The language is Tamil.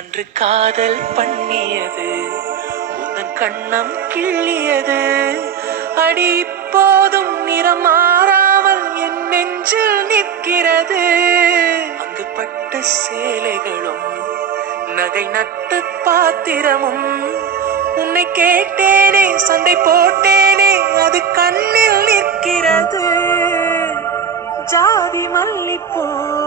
அன்று காதல் பண்ணியது உந்தன் கண்ணம் கிள்ளியது. அடி இப்போதும் நிறம் மாறாமல் என் நெஞ்சில் நிற்கிறது. அங்கு பட்ட சேலைகளும் நகை நட்டு பாத்திரமும் உன்னை கேட்டேனே, சண்டை போட்டேனே, அது கண்ணில் நிற்கிறது. ஜாதி மல்லிப்பூ